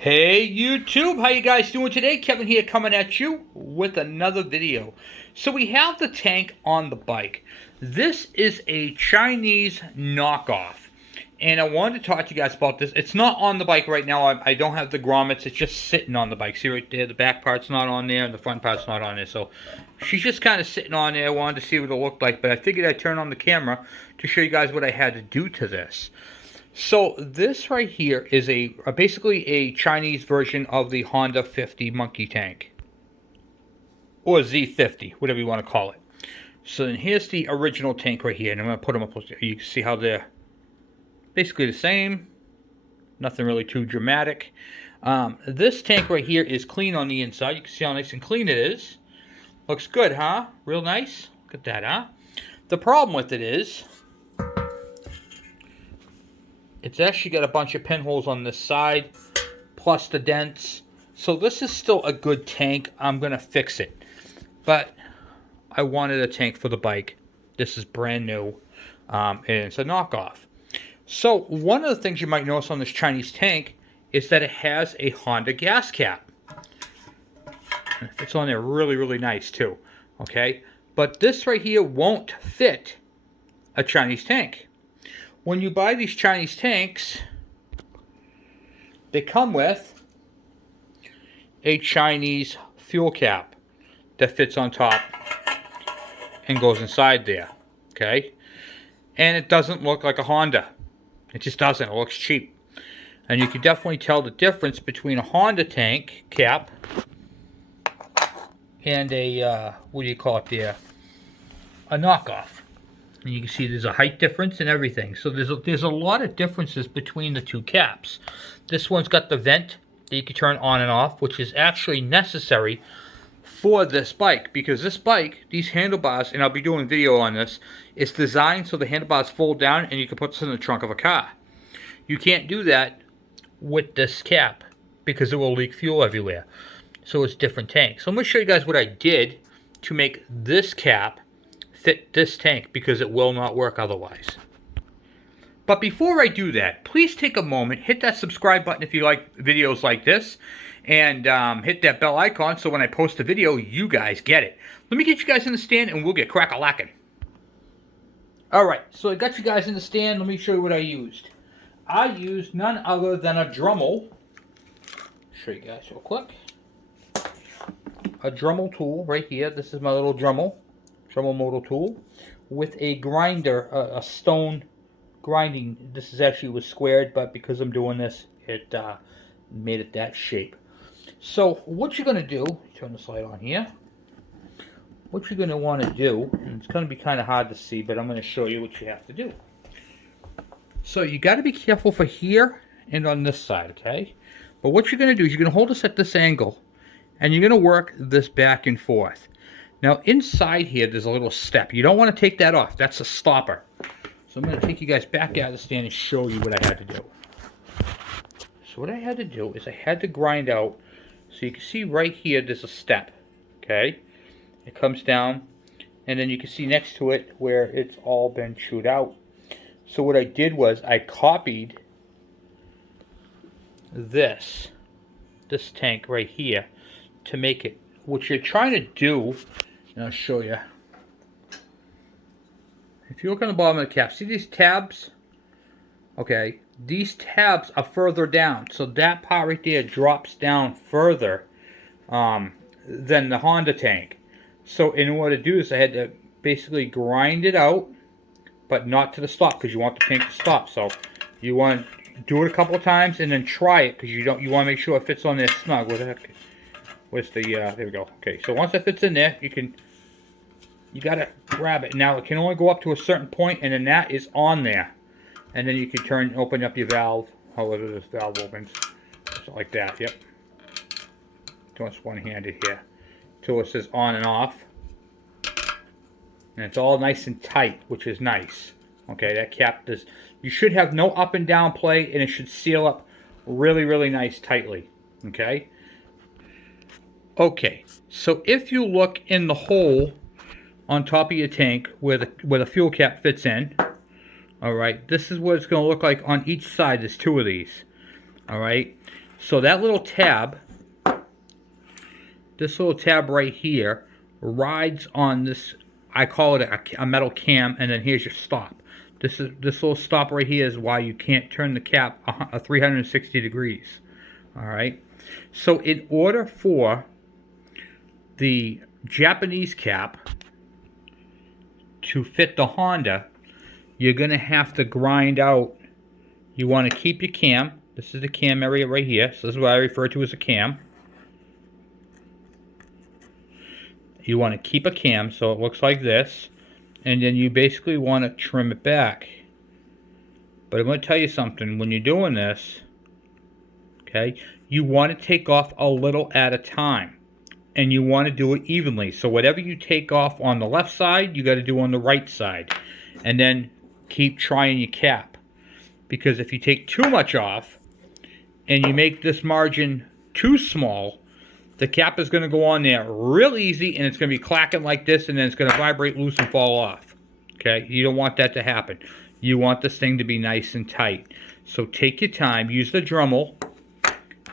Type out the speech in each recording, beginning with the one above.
Hey YouTube, how you guys doing today? Kevin here coming at you with another video. So we have the tank on the bike. This is a Chinese knockoff. And I wanted to talk to you guys about this. It's not on the bike right now. I don't have the grommets. It's just sitting on the bike. See right there, the back part's not on there and the front part's not on there. So she's just kind of sitting on there. I wanted to see what it looked like. But I figured I'd turn on the camera to show you guys what I had to do to this. So this right here is basically a Chinese version of the Honda 50 monkey tank. Or Z50, whatever you want to call it. So then here's the original tank right here. And I'm going to put them up. You can see how they're basically the same. Nothing really too dramatic. This tank right here is clean on the inside. You can see how nice and clean it is. Looks good, huh? Real nice. Look at that, huh? The problem with it is it's actually got a bunch of pinholes on this side, plus the dents. So this is still a good tank. I'm going to fix it. But I wanted a tank for the bike. This is brand new, and it's a knockoff. So one of the things you might notice on this Chinese tank is that it has a Honda gas cap. It's on there really, really nice too. Okay? But this right here won't fit a Chinese tank. When you buy these Chinese tanks, they come with a Chinese fuel cap that fits on top and goes inside there, okay? And it doesn't look like a Honda. It just doesn't. It looks cheap. And you can definitely tell the difference between a Honda tank cap and a, what do you call it there? A knockoff. And you can see there's a height difference and everything. So there's a lot of differences between the two caps. This one's got the vent that you can turn on and off, which is actually necessary for this bike. Because this bike, these handlebars, and I'll be doing a video on this, it's designed so the handlebars fold down and you can put this in the trunk of a car. You can't do that with this cap because it will leak fuel everywhere. So it's different tanks. So I'm going to show you guys what I did to make this cap fit this tank, because it will not work otherwise. But before I do that, please take a moment, hit that subscribe button if you like videos like this, and hit that bell icon so when I post a video, you guys get it. Let me get you guys in the stand and we'll get crack-a-lackin'. Alright, so I got you guys in the stand. Let me show you what I used. I used none other than a Dremel. Show you guys real quick. A Dremel tool right here. This is my little Dremel motor tool with a grinder, a stone grinding. This is actually was squared, but because I'm doing this, it made it that shape. So what you're going to do, turn this light on here. What you're going to want to do, and it's going to be kind of hard to see, but I'm going to show you what you have to do. So you got to be careful for here and on this side, okay? But what you're going to do is you're going to hold this at this angle, and you're going to work this back and forth. Now inside here there's a little step. You don't want to take that off. That's a stopper. So I'm going to take you guys back out of the stand and show you what I had to do. So what I had to do is I had to grind out. So you can see right here there's a step. Okay? It comes down, and then you can see next to it where it's all been chewed out. So what I did was I copied this tank right here to make it. What you're trying to do, and I'll show you. If you look on the bottom of the cap, see these tabs? Okay, these tabs are further down. So that part right there drops down further than the Honda tank. So in order to do this, I had to basically grind it out, but not to the stop, because you want the tank to stop. So you want to do it a couple of times and then try it, because you want to make sure it fits on there snug. What the heck? Where's the, there we go. Okay, so once it fits in there, you gotta grab it. Now it can only go up to a certain point, and then that is on there. And then you can open up your valve, however this valve opens. So like that, yep. So it's one-handed here. Till it says on and off. And it's all nice and tight, which is nice. Okay, that cap does, you should have no up and down play, and it should seal up really, really nice tightly. Okay? Okay, so if you look in the hole on top of your tank where the fuel cap fits in, all right, this is what it's going to look like on each side. There's two of these, all right. So that little tab, this little tab right here, rides on this, I call it a metal cam, and then here's your stop. This little stop right here is why you can't turn the cap 360 degrees. All right. So in order for the Japanese cap to fit the Honda, you're going to have to grind out. You want to keep your cam. This is the cam area right here. So this is what I refer to as a cam. You want to keep a cam so it looks like this. And then you basically want to trim it back. But I'm going to tell you something. When you're doing this, okay, you want to take off a little at a time. And you want to do it evenly. So whatever you take off on the left side, you got to do on the right side. And then keep trying your cap. Because if you take too much off and you make this margin too small, the cap is going to go on there real easy and it's going to be clacking like this, and then it's going to vibrate loose and fall off. Okay, you don't want that to happen. You want this thing to be nice and tight. So take your time, use the Dremel,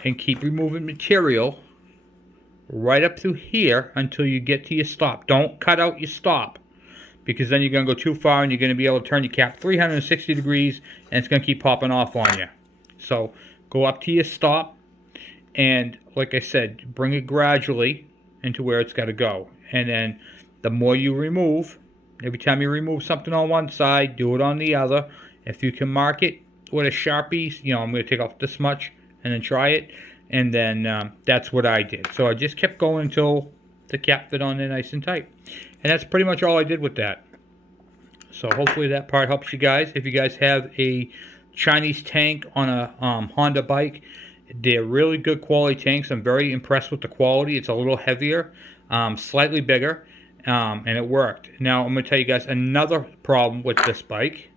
and keep removing material right up through here until you get to your stop. Don't cut out your stop, because then you're going to go too far and you're going to be able to turn your cap 360 degrees and it's going to keep popping off on you. So go up to your stop and, like I said, bring it gradually into where it's got to go. And then the more you remove, every time you remove something on one side, do it on the other. If you can mark it with a Sharpie, you know, I'm going to take off this much and then try it. And then that's what I did. So I just kept going until the cap fit on there nice and tight. And that's pretty much all I did with that. So hopefully that part helps you guys. If you guys have a Chinese tank on a Honda bike, they're really good quality tanks. I'm very impressed with the quality. It's a little heavier, slightly bigger, and it worked. Now I'm going to tell you guys another problem with this bike.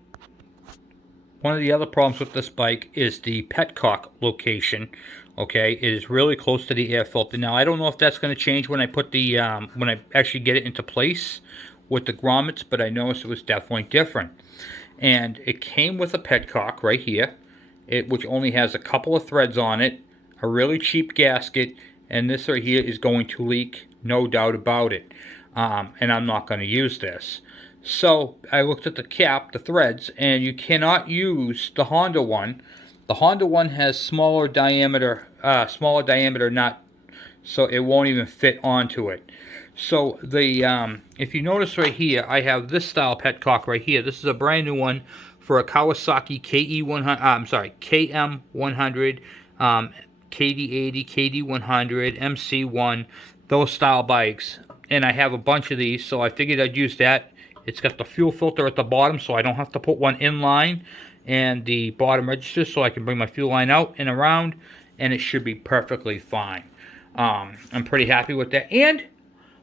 One of the other problems with this bike is the petcock location. Okay, it is really close to the air filter. Now I don't know if that's going to change when I put the when I actually get it into place with the grommets, but I noticed it was definitely different. And it came with a petcock right here, which only has a couple of threads on it, a really cheap gasket, and this right here is going to leak, no doubt about it. And I'm not going to use this. So I looked at the cap, the threads, and you cannot use the Honda one. The Honda one has smaller diameter nut, so it won't even fit onto it. So the if you notice right here, I have this style petcock right here. This is a brand new one for a Kawasaki KM100, KD80, KD100, MC1, those style bikes. And I have a bunch of these, so I figured I'd use that. It's got the fuel filter at the bottom, so I don't have to put one in line, and the bottom register, so I can bring my fuel line out and around, and it should be perfectly fine. I'm pretty happy with that. And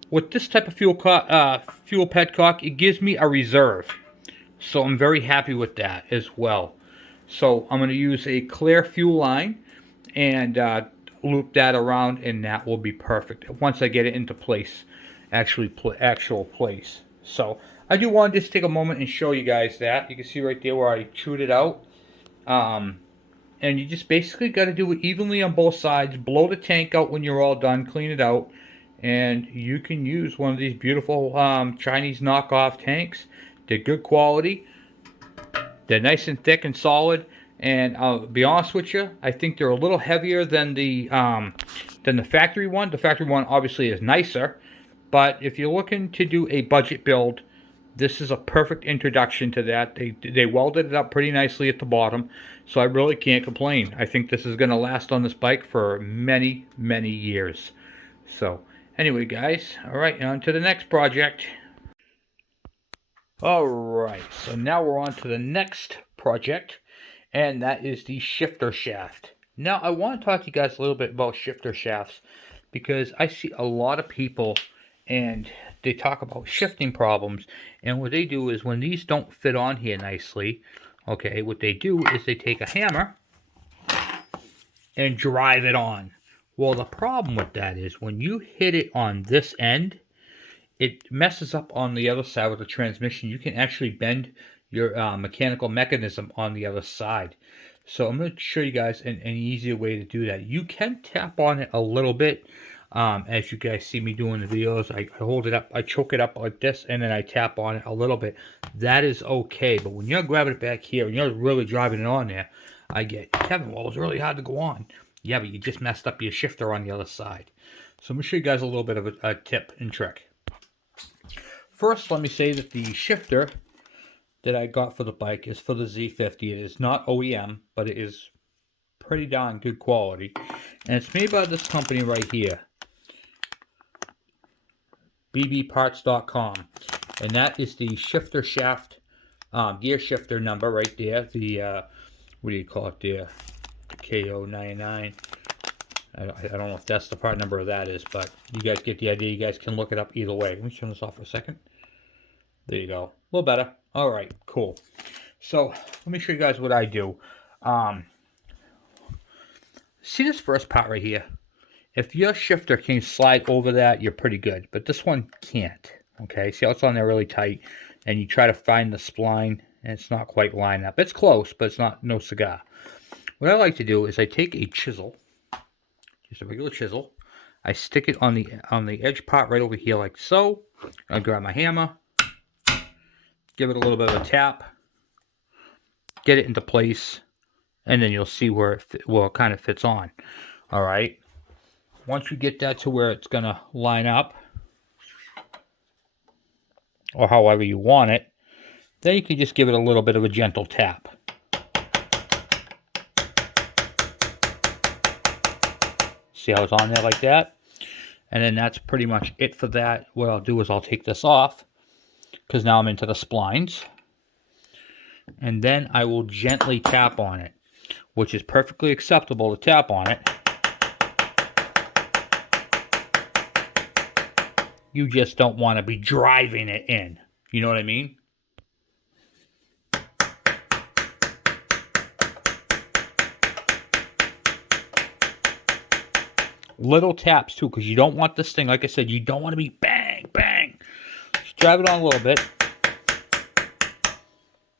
with this type of fuel petcock, it gives me a reserve. So I'm very happy with that as well. So I'm going to use a clear fuel line and loop that around, and that will be perfect once I get it into place, actual place. So I do want to just take a moment and show you guys that. You can see right there where I chewed it out. And you just basically got to do it evenly on both sides. Blow the tank out when you're all done. Clean it out. And you can use one of these beautiful Chinese knockoff tanks. They're good quality. They're nice and thick and solid. And I'll be honest with you, I think they're a little heavier than the factory one. The factory one obviously is nicer. But if you're looking to do a budget build, this is a perfect introduction to that. They welded it up pretty nicely at the bottom, so I really can't complain. I think this is going to last on this bike for many, many years. So anyway, guys, all right, on to the next project. All right, so now we're on to the next project, and that is the shifter shaft. Now, I want to talk to you guys a little bit about shifter shafts, because I see a lot of people and they talk about shifting problems, and what they do is when these don't fit on here nicely, okay, what they do is they take a hammer and drive it on. Well, the problem with that is when you hit it on this end, it messes up on the other side with the transmission. You can actually bend your mechanical mechanism on the other side. So I'm going to show you guys an easier way to do that. You can tap on it a little bit. As you guys see me doing the videos, I hold it up, I choke it up like this, and then I tap on it a little bit. That is okay. But when you're grabbing it back here and you're really driving it on there, I get, Kevin, well, it was really hard to go on. Yeah, but you just messed up your shifter on the other side. So I'm going to show you guys a little bit of a tip and trick. First, let me say that the shifter that I got for the bike is for the Z50. It is not OEM, but it is pretty darn good quality. And it's made by this company right here, bbparts.com. And that is the shifter shaft gear shifter number right there. The, what do you call it there? The KO99. I don't know if that's the part number of that is, but you guys get the idea. You guys can look it up either way. Let me turn this off for a second. There you go. A little better. All right, cool. So let me show you guys what I do. See this first part right here? If your shifter can slide over that, you're pretty good. But this one can't. Okay, see how it's on there really tight? And you try to find the spline, and it's not quite lined up. It's close, but it's not no cigar. What I like to do is I take a chisel, just a regular chisel. I stick it on the edge part right over here like so. I grab my hammer, give it a little bit of a tap, get it into place, and then you'll see where it kind of fits on. All right. Once you get that to where it's going to line up, or however you want it, then you can just give it a little bit of a gentle tap. See how it's on there like that? And then that's pretty much it for that. What I'll do is I'll take this off, because now I'm into the splines. And then I will gently tap on it, which is perfectly acceptable to tap on it. You just don't want to be driving it in. You know what I mean? Little taps too, because you don't want this thing, like I said, you don't want to be bang, bang. Just drive it on a little bit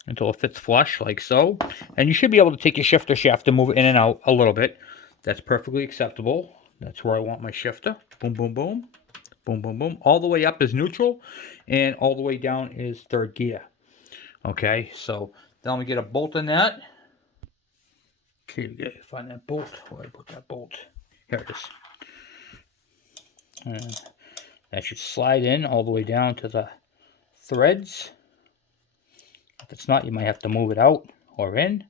until it fits flush, like so. And you should be able to take your shifter shaft and move it in and out a little bit. That's perfectly acceptable. That's where I want my shifter. Boom, boom, boom. Boom, boom, boom. All the way up is neutral, and all the way down is third gear. Okay, so then we get a bolt in that. Okay, find that bolt. Where I put that bolt? Here it is. And that should slide in all the way down to the threads. If it's not, you might have to move it out or in.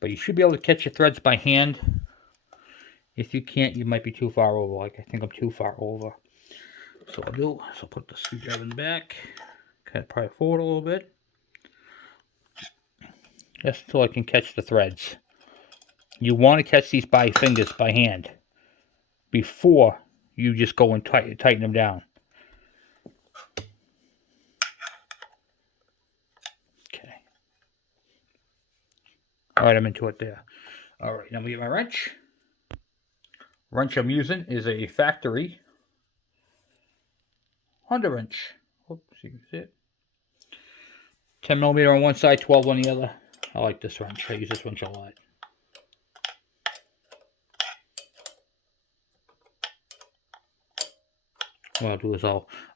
But you should be able to catch your threads by hand. If you can't, you might be too far over. Like, I think I'm too far over. So I'll do, so I'll put the screwdriver in the back. Kind of pry it forward a little bit. Just until I can catch the threads. You want to catch these by fingers, by hand, before you just go and tighten them down. Okay. Alright, I'm into it there. Alright, now we get my wrench. Wrench I'm using is a factory Honda wrench. Oops, you can see it. 10mm on one side, 12 on the other. I like this wrench. I use this wrench a lot. What I'll do is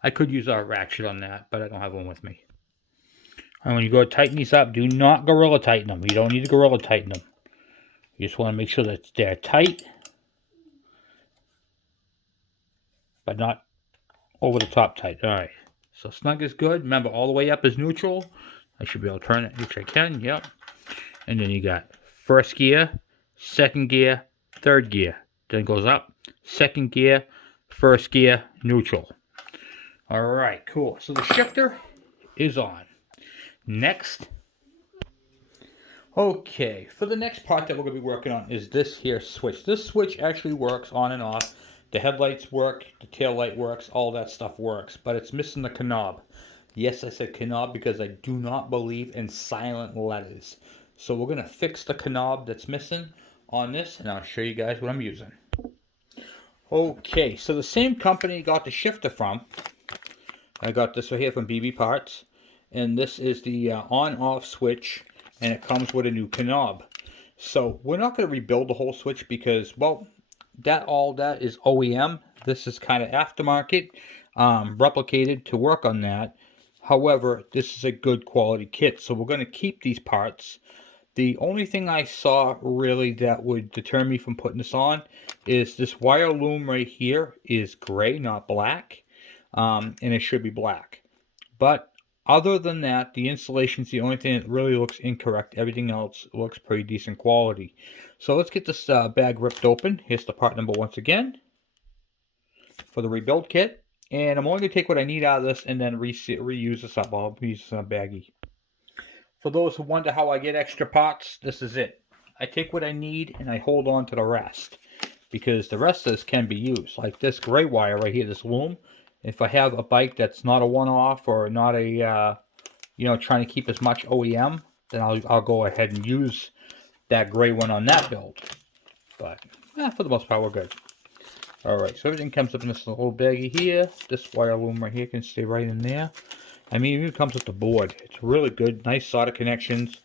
I could use a ratchet on that, but I don't have one with me. And when you go tighten these up, do not gorilla tighten them. You don't need to gorilla tighten them. You just want to make sure that they're tight, but not over the top tight. Alright, so snug is good. Remember, all the way up is neutral. I should be able to turn it, which I can, yep. And then you got first gear, second gear, third gear. Then it goes up, second gear, first gear, neutral. Alright, cool. So the shifter is on. Next. Okay, for the next part that we're going to be working on is this here switch. This switch actually works on and off. The headlights work, the tail light works, all that stuff works, but it's missing the knob. Yes, I said knob because I do not believe in silent letters. So we're going to fix the knob that's missing on this, and I'll show you guys what I'm using. Okay, so the same company I got the shifter from. I got this right here from BB Parts, and this is the on-off switch, and it comes with a new knob. So we're not going to rebuild the whole switch because, well, all that is OEM. This is kind of aftermarket, replicated to work on that. However, this is a good quality kit, so we're going to keep these parts. The only thing I saw really that would deter me from putting this on is this wire loom right here is gray, not black, and it should be black. But other than that, the installation's the only thing that really looks incorrect. Everything else looks pretty decent quality. So let's get this bag ripped open. Here's the part number once again for the rebuild kit. And I'm only going to take what I need out of this and then reuse this up. I'll use this in a baggie. For those who wonder how I get extra parts, this is it. I take what I need and I hold on to the rest, because the rest of this can be used. Like this gray wire right here, this loom. If I have a bike that's not a one-off or not a, trying to keep as much OEM, then I'll go ahead and use that gray one on that build. But for the most part, we're good. Alright, so everything comes up in this little baggie here. This wire loom right here can stay right in there. I mean, it even comes with the board. It's really good. Nice solder connections.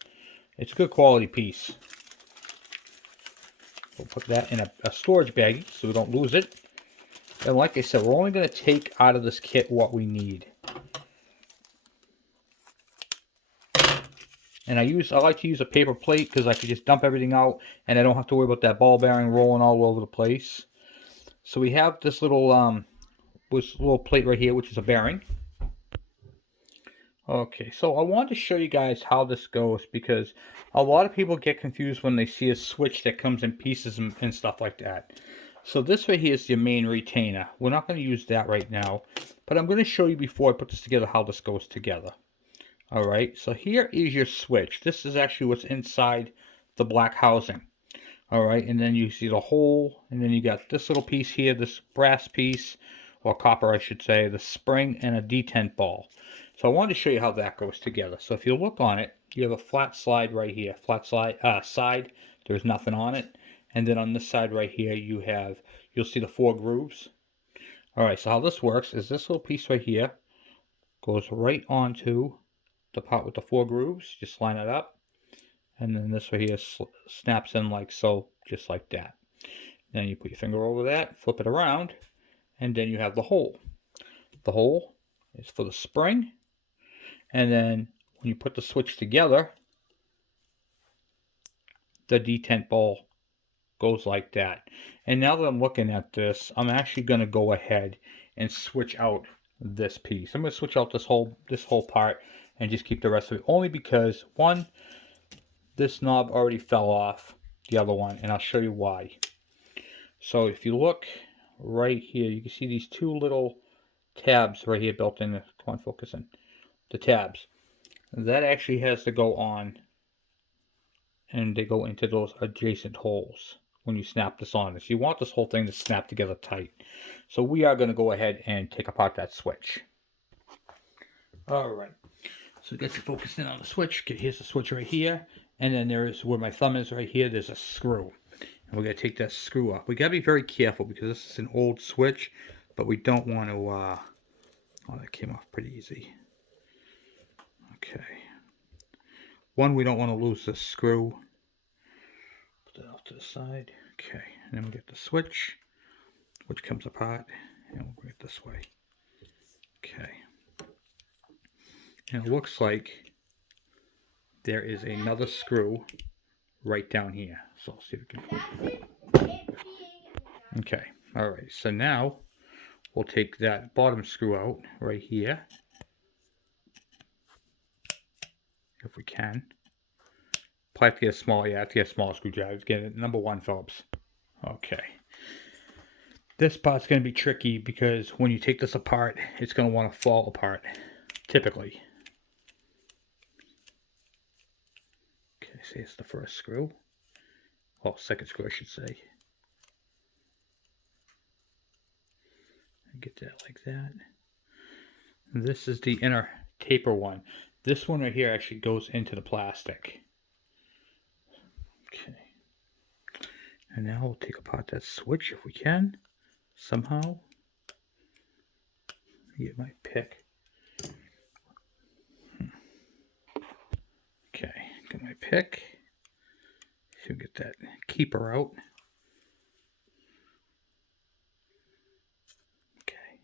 It's a good quality piece. We'll put that in a storage baggie so we don't lose it. And like I said, we're only going to take out of this kit what we need. And I like to use a paper plate because I can just dump everything out and I don't have to worry about that ball bearing rolling all over the place. So we have this little plate right here, which is a bearing. Okay, so I want to show you guys how this goes, because a lot of people get confused when they see a switch that comes in pieces and stuff like that. So this right here is your main retainer. We're not going to use that right now, but I'm going to show you before I put this together how this goes together. Alright, so here is your switch. This is actually what's inside the black housing. Alright, and then you see the hole, and then you got this little piece here, this brass piece, or copper I should say, the spring, and a detent ball. So I wanted to show you how that goes together. So if you look on it, you have a flat slide right here. Flat slide side, there's nothing on it. And then on this side right here, you'll see the 4 grooves. Alright, so how this works is this little piece right here goes right onto the part with the 4 grooves. Just line it up. And then this right here snaps in like so, just like that. Then you put your finger over that, flip it around, and then you have the hole. The hole is for the spring. And then when you put the switch together, the detent ball goes like that. And now that I'm looking at this, I'm actually going to go ahead and switch out this piece. I'm going to switch out this whole part and just keep the rest of it, only because one, this knob already fell off the other one, and I'll show you why. So if you look right here, you can see these 2 little tabs right here built in. Come on, focus in. The tabs. That actually has to go on, and they go into those adjacent holes when you snap this on. So you want this whole thing to snap together tight. So we are going to go ahead and take apart that switch. Alright, so get you focused in on the switch. Here's the switch right here, and then there's where my thumb is right here, there's a screw. And we're going to take that screw off. We got to be very careful because this is an old switch, but we don't want to, oh, that came off pretty easy. Okay. One, we don't want to lose the screw. Put that off to the side. Okay, and then we get the switch, which comes apart, and we'll bring it this way. Okay. And it looks like there is another screw right down here. So I'll see if we can. Okay, alright, so now we'll take that bottom screw out right here, if we can. Probably have to get a small, I have to get a small screwdriver. Get it, number 1 Phillips. Okay. This part's going to be tricky because when you take this apart, it's going to want to fall apart, typically. Okay, say it's the first screw. Well, second screw, I should say. Get that like that. This is the inner taper one. This one right here actually goes into the plastic. Okay. And now we'll take apart that switch if we can, somehow. Get my pick. Okay, get my pick. So get that keeper out. Okay.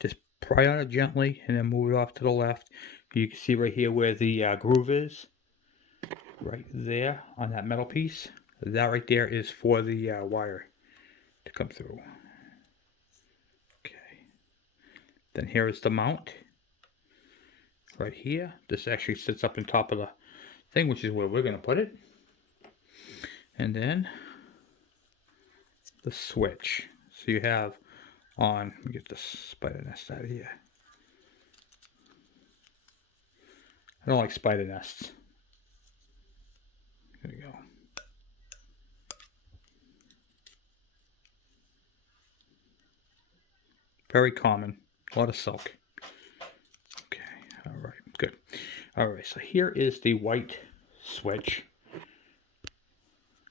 Just pry on it gently and then move it off to the left. You can see right here where the groove is. Right there on that metal piece. That right there is for the wire to come through. Okay. Then here is the mount. Right here. This actually sits up on top of the thing, which is where we're going to put it. And then the switch. So you have on, let me get the spider nest out of here. I don't like spider nests. There we go. Very common. A lot of silk. Okay. All right. Good. All right. So here is the white switch.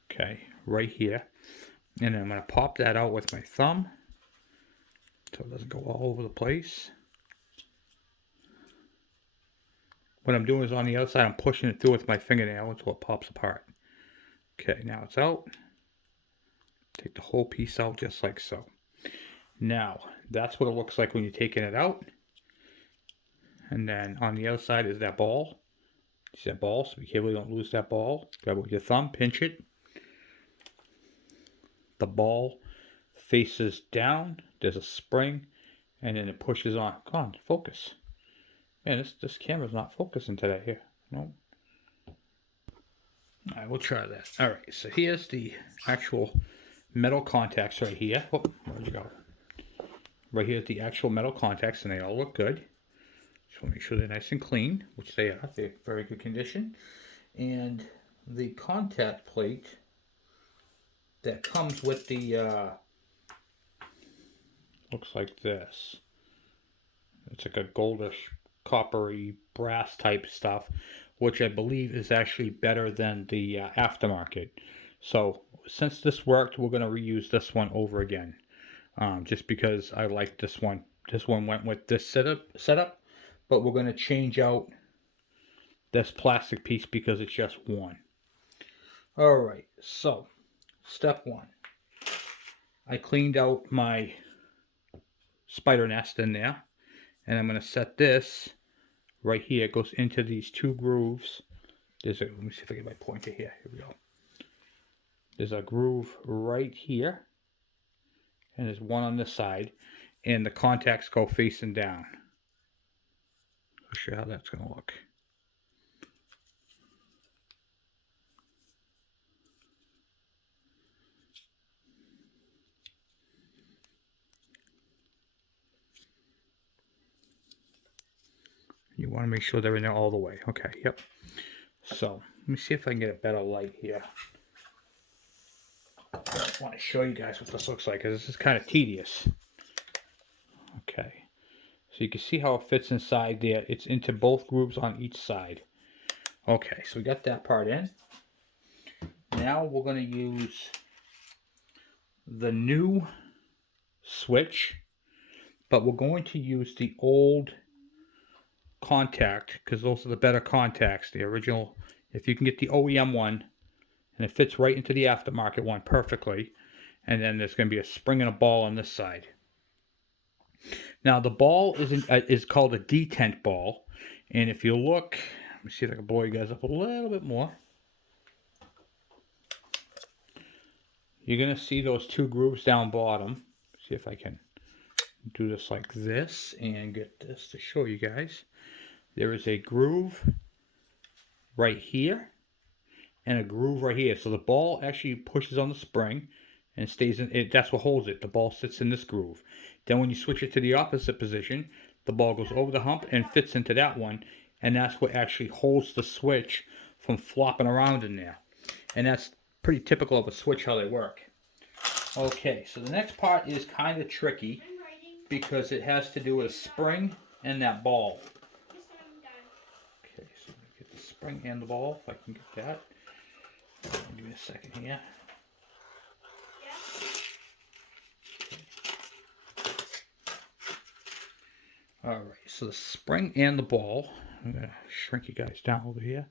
Okay. Right here. And then I'm going to pop that out with my thumb so it doesn't go all over the place. What I'm doing is on the other side, I'm pushing it through with my fingernail until it pops apart. Okay, now it's out. Take the whole piece out just like so. Now, that's what it looks like when you're taking it out. And then on the other side is that ball. See that ball? So be careful you don't lose that ball. Grab it with your thumb, pinch it. The ball faces down. There's a spring. And then it pushes on. Come on, focus. Man, this camera's not focusing today here. No. Alright, we'll try that. Alright, so here's the actual metal contacts right here. Oh, where'd you go? Right here is the actual metal contacts, and they all look good. Just want to make sure they're nice and clean, which they are. They're very good condition. And the contact plate that comes with the looks like this. It's like a goldish, coppery, brass type stuff, which I believe is actually better than the aftermarket. So since this worked, we're going to reuse this one over again. Just because I like this one. This one went with this setup, but we're going to change out this plastic piece because it's just one. Alright, so step one. I cleaned out my spider nest in there, and I'm going to set this right here. It goes into these two grooves. Let me see if I get my pointer here. Here we go. There's a groove right here, and there's one on this side, and the contacts go facing down. I'll show you how that's going to look. You want to make sure they're in there all the way. Okay, yep. So, let me see if I can get a better light here. I want to show you guys what this looks like, because this is kind of tedious. Okay. So you can see how it fits inside there. It's into both grooves on each side. Okay, so we got that part in. Now we're going to use the new switch, but we're going to use the old contact, because those are the better contacts. The original, if you can get the OEM one, and it fits right into the aftermarket one perfectly, and then there's going to be a spring and a ball on this side. Now the ball is called a detent ball, and if you look, let me see if I can blow you guys up a little bit more. You're going to see those two grooves down bottom. See if I can do this like this and get this to show you guys. There is a groove right here and a groove right here. So the ball actually pushes on the spring and stays in it. That's what holds it. The ball sits in this groove. Then when you switch it to the opposite position, the ball goes over the hump and fits into that one, and that's what actually holds the switch from flopping around in there. And that's pretty typical of a switch, how they work. Okay, so the next part is kind of tricky because it has to do with a spring and that ball. Okay, so get the spring and the ball, if I can get that. Give me a second here. Alright, so the spring and the ball, I'm going to shrink you guys down over here.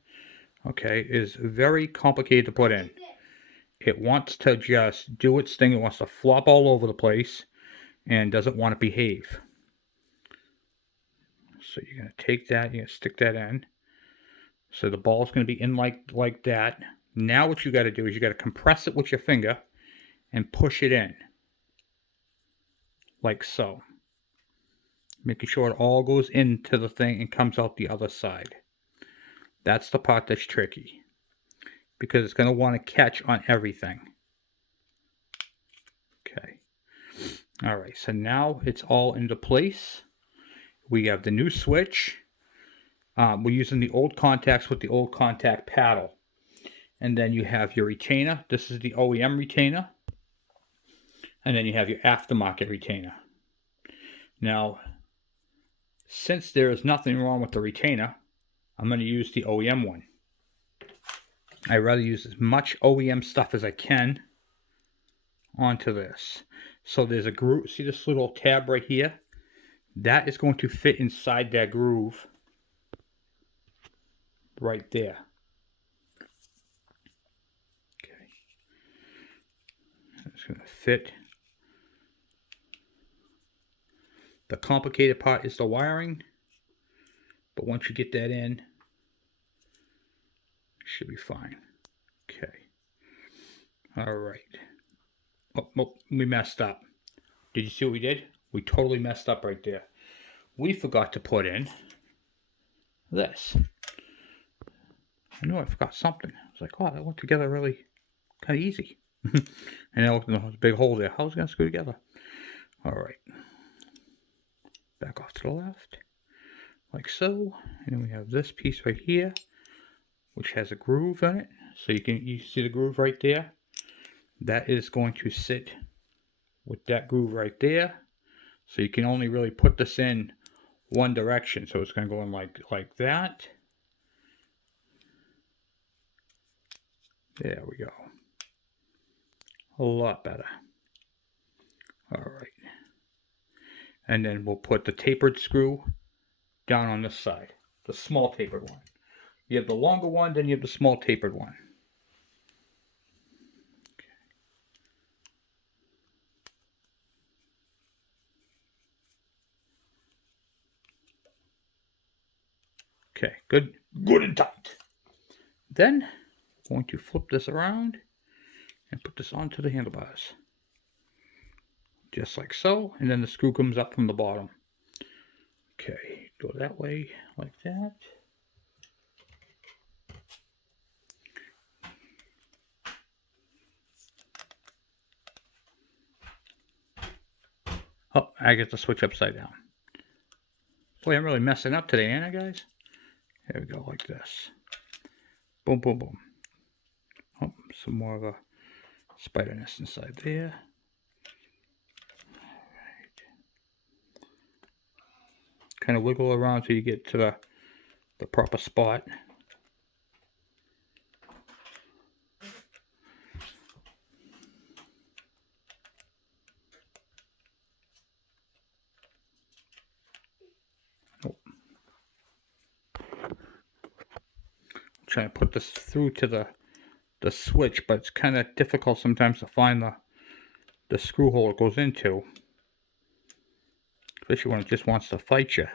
okay, is very complicated to put in. It wants to just do its thing. It wants to flop all over the place and doesn't want to behave. So you're going to take that, you're going to stick that in. So the ball's going to be in like that. Now what you got to do is you got to compress it with your finger and push it in. Like so. Making sure it all goes into the thing and comes out the other side. That's the part that's tricky. Because it's going to want to catch on everything. Okay. Alright, so now it's all into place. We have the new switch. We're using the old contacts with the old contact paddle. And then you have your retainer. This is the OEM retainer. And then you have your aftermarket retainer. Now, since there is nothing wrong with the retainer, I'm going to use the OEM one. I'd rather use as much OEM stuff as I can onto this. So there's a groove. See this little tab right here? That is going to fit inside that groove right there. Okay. It's going to fit. The complicated part is the wiring. But once you get that in, it should be fine. Okay. All right. Oh, we messed up. Did you see what we did? We totally messed up right there. We forgot to put in this. I knew I forgot something. I was like, oh, that went together really kind of easy. And I looked in the big hole there. How's it going to screw together? All right. Back off to the left. Like so. And then we have this piece right here, which has a groove in it. So you see the groove right there? That is going to sit with that groove right there. So you can only really put this in one direction. So it's going to go in like that. There we go. A lot better. All right. And then we'll put the tapered screw down on this side. The small tapered one. You have the longer one, then you have the small tapered one. Okay, good and tight. Then I'm going to flip this around and put this onto the handlebars. Just like so, and then the screw comes up from the bottom. Okay, go that way, like that. Oh, I get the switch upside down. Boy, I'm really messing up today, ain't I, guys? Here we go, like this. Boom, boom, boom. Oh, some more of a spider nest inside there. Alright. Kind of wiggle around till you get to the proper spot. Trying to put this through to the switch, but it's kind of difficult sometimes to find the screw hole it goes into, especially when it just wants to fight you.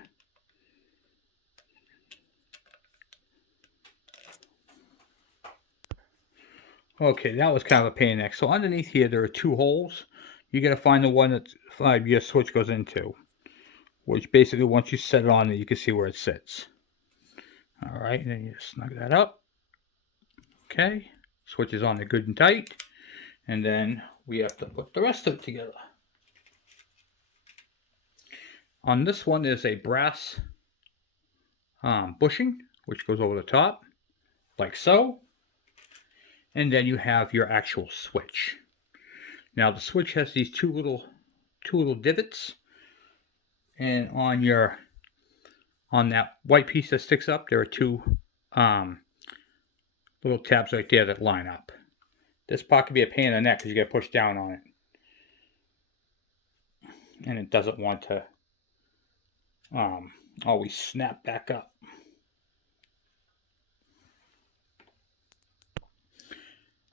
Okay, that was kind of a pain in the neck. So underneath here there are two holes. You got to find the one that your switch goes into, which basically once you set it on, you can see where it sits. All right, and then you snug that up. Okay, switch is on there good and tight. And then we have to put the rest of it together. On this one is a brass bushing, which goes over the top, like so. And then you have your actual switch. Now the switch has these two little divots. And on that white piece that sticks up, there are two little tabs right there that line up. This part can be a pain in the neck because you got to push down on it. And it doesn't want to always snap back up.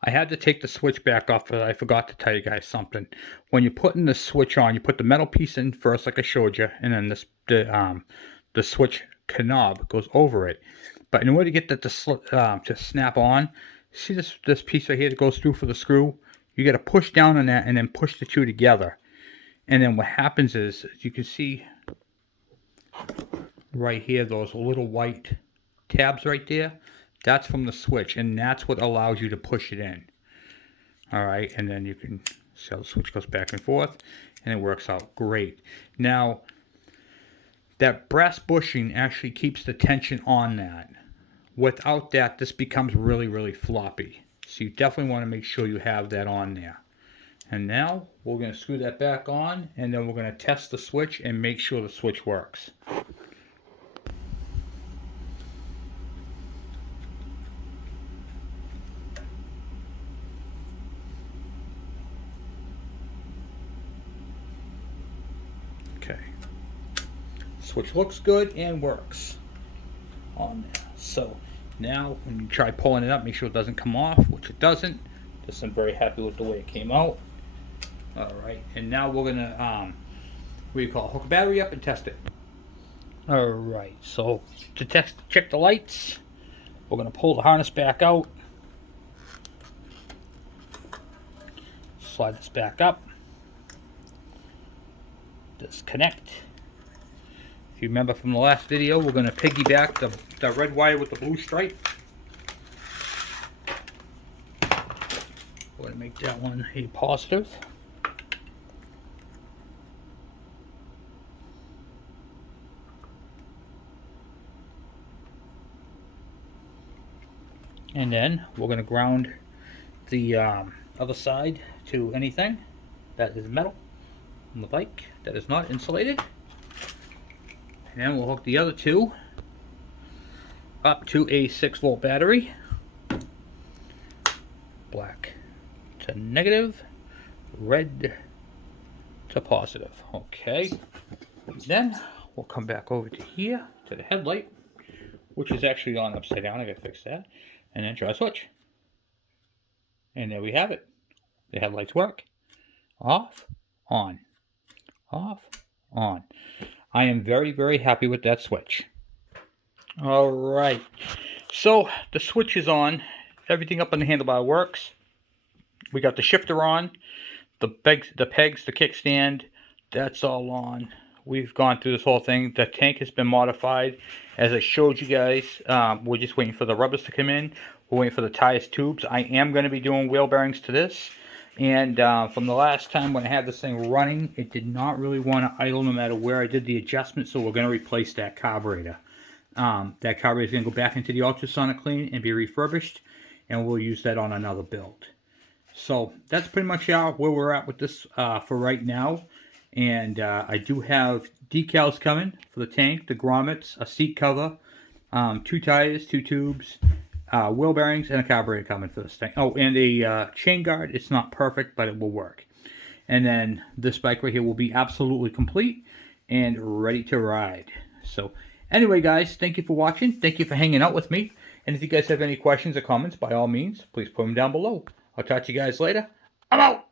I had to take the switch back off, but I forgot to tell you guys something. When you're putting the switch on, you put the metal piece in first, like I showed you, and then the switch knob goes over it. But in order to get that to snap on, see this piece right here that goes through for the screw? You got to push down on that and then push the two together. And then what happens is, as you can see right here, those little white tabs right there, that's from the switch, and that's what allows you to push it in. Alright, and then you can see how the switch goes back and forth, and it works out great. Now, that brass bushing actually keeps the tension on that. Without that, this becomes really, really floppy. So you definitely want to make sure you have that on there. And now, we're going to screw that back on, and then we're going to test the switch and make sure the switch works. Okay, switch looks good and works on there. So now when you try pulling it up, make sure it doesn't come off, which it doesn't. Just I'm very happy with the way it came out. Alright, and now we're gonna hook a battery up and test it. Alright, so to check the lights, we're gonna pull the harness back out, slide this back up, disconnect. If you remember from the last video, we're going to piggyback the red wire with the blue stripe. We're going to make that one a positive. And then we're going to ground the other side to anything that is metal on the bike that is not insulated. And then we'll hook the other two up to a 6-volt battery. Black to negative, red to positive. Okay. And then we'll come back over to here to the headlight, which is actually on upside down. I gotta fix that. And then try a switch. And there we have it. The headlights work. Off, on. Off, on. I am very, very happy with that switch. Alright, so the switch is on. Everything up on the handlebar works. We got the shifter on. The pegs, the kickstand, that's all on. We've gone through this whole thing. The tank has been modified. As I showed you guys, we're just waiting for the rubbers to come in. We're waiting for the tires tubes. I am going to be doing wheel bearings to this. And from the last time when I had this thing running, it did not really want to idle no matter where I did the adjustment, so we're going to replace that carburetor. That carburetor is going to go back into the ultrasonic clean and be refurbished, and we'll use that on another build. So that's pretty much where we're at with this for right now. And I do have decals coming for the tank, the grommets, a seat cover, 2 tires, 2 tubes, wheel bearings, and a carburetor coming for this thing. Oh, and a chain guard. It's not perfect, but it will work. And then this bike right here will be absolutely complete and ready to ride. So anyway, guys, thank you for watching. Thank you for hanging out with me. And if you guys have any questions or comments, by all means, please put them down below. I'll talk to you guys later. I'm out.